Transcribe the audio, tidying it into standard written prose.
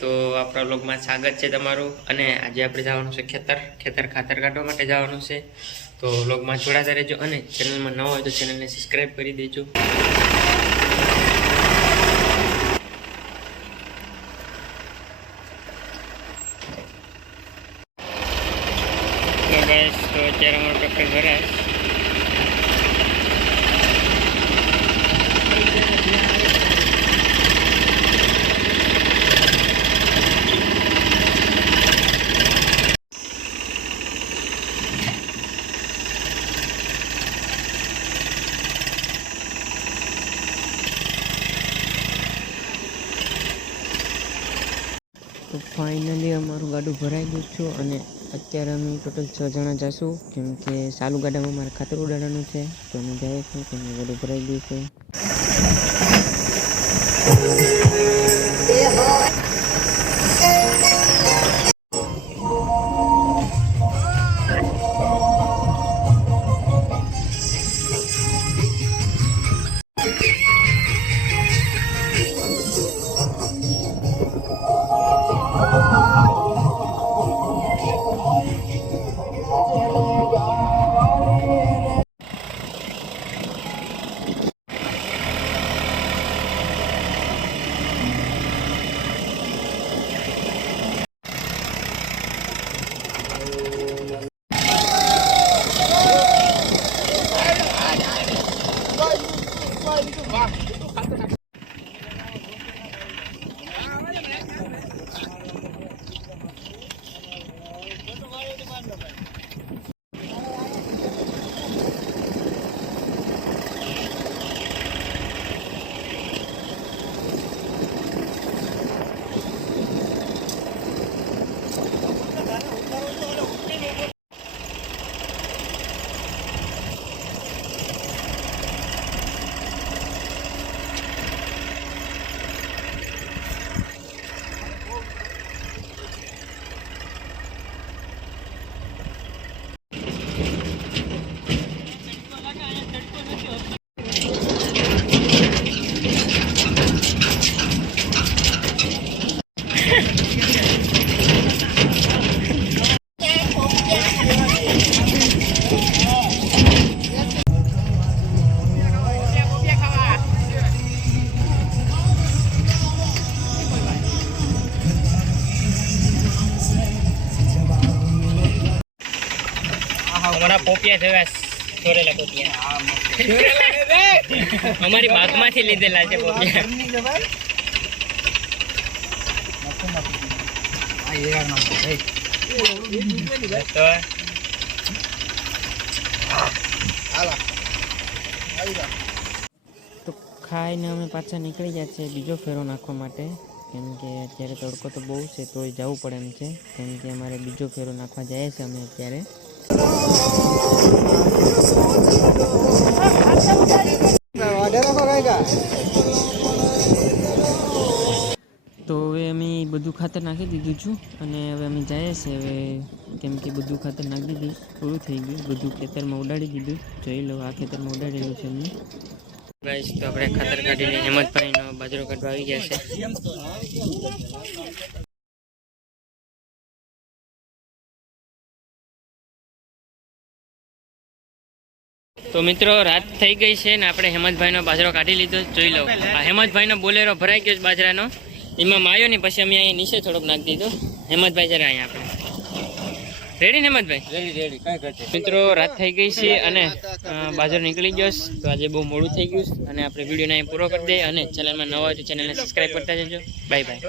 તો આપણા વ્લોગમાં સ્વાગત છે તમારું। અને આજે આપણે જવાનું છે ખેતર ખાતર કાઢવા માટે જવાનું છે। તો વ્લોગમાં જોડાતા રહેજો અને ચેનલમાં નવા હોય તો ચેનલને સબસ્ક્રાઈબ કરી દેજો। તો ગાઈસ તો અત્યારે અમારું ટ્રેક્ટર ભરાય। तो फाइनली अमरु गाडू भराई गयुं छे अने अत्यारे अमे टोटल 6 जणा जाशुं केम के चालू गाडामां मारे खातर उडाडवानुं छे। तो अमे जाईए छीए केम के गाडू भराई गयुं छे। हमारा पोपिया है छोरेला पोपिया हमारी बाग में थी लीधेला छे पोपिया तो खाईने अमे पाछा निकળી ગયા છે બીજો ફેરો નાખવા માટે કેમ કે અત્યારે તડકો તો બહુ છે તોય જવું પડે એમ છે કેમ કે અમારે બીજો ફેરો નાખવા જાય છે અમે અત્યારે। तो हवे अमे बधु खातर नाखी दीधुं छुं अने हवे अमे जाए छे हवे केम के बधु खातर नाखी दीधुं पूरुं थई गयुं बधु खेतरमां उडाड़ी दीधुं। जोई लो आ खेतरमां उडाडेलुं छे अमे। गाइस तो आपणे खातर काढीने हेमंतभाईनो बाजरो काढवा આવી ગયા છે। तो मित्रों रात थई गई है ने आपणे हेमंतभाईनो बाजरो काढी लीधो। जोई लो आ हेमंतभाईनो बोलेरो भराई गयो बाજરાનો एमां मायो नहीं पछी अमे अहीं नीचे थोड़ोक नाखी दीधो। हेमंतभाई जरा अहीं आपणे रेडी ने हेमंतभाई रेडी काई घटे। मित्रों रात थई गई है अने बाजरो निकली गयो तो आज बहु मोडું થઈ ગયું અને આપણે વિડિયોને અહીં પૂરો કરી દઈએ અને ચેનલમાં નવા હોય તો ચેનલને સબસ્ક્રાઇબ કરતા જજો। Bye bye.